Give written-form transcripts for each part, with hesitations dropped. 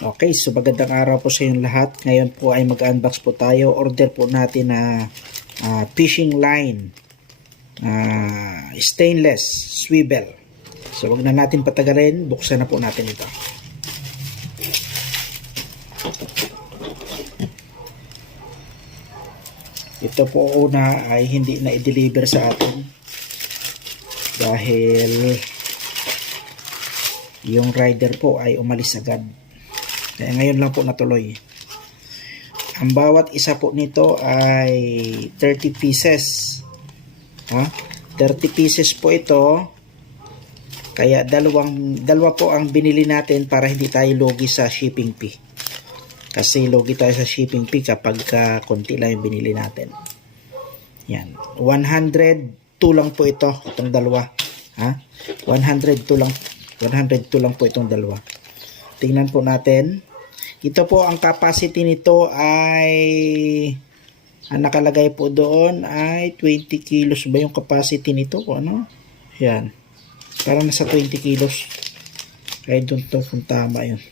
Okay, so magandang araw po sa inyong lahat. Ngayon po ay mag-unbox po tayo. Order po natin na fishing line. Stainless swivel. So wag na natin patagalin. Buksan na po natin ito. Ito po una ay hindi na i-deliver sa atin. Dahil yung rider po ay umalis agad. Kaya ngayon lang po natuloy. Ang bawat isa po nito ay 30 pieces. 30 pieces po ito. Kaya dalawa po ang binili natin para hindi tayo lugi sa shipping fee. Kasi lugi tayo sa shipping fee kapag konti lang yung binili natin. Yan. 102 lang po ito. Itong dalawa. 102 lang. 102 lang po itong dalawa. Tingnan po natin. Ito po ang capacity nito ay ang nakalagay po doon ay 20 kilos ba yung capacity nito? Ano? Yan. Parang nasa 20 kilos. Kaya doon to kung tama yun.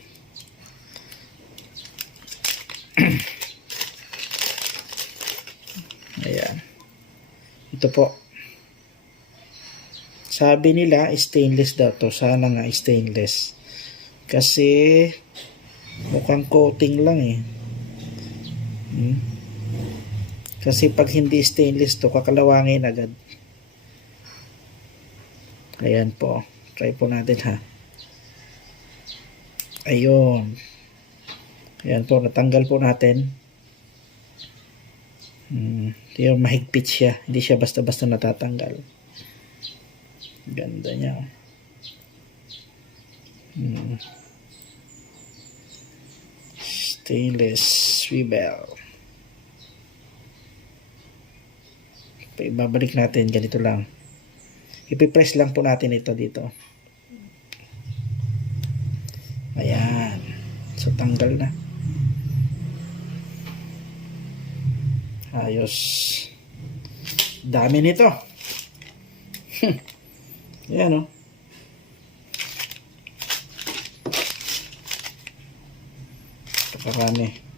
Ayan. Ito po. Sabi nila stainless daw to. Sana nga stainless. Kasi mukhang coating lang eh. Kasi pag hindi stainless to, kakalawangin agad. Ayan po. Try po natin ha. Ayun. Ayan po. Natanggal po natin. Yung mahigpit siya. Hindi siya basta-basta natatanggal. Ganda niya. Stainless swivel. Ibabalik natin ganito lang. Ipipress lang po natin ito dito. Ayan. So tanggal na. Ayos. Dami nito. Ayan o. Karami.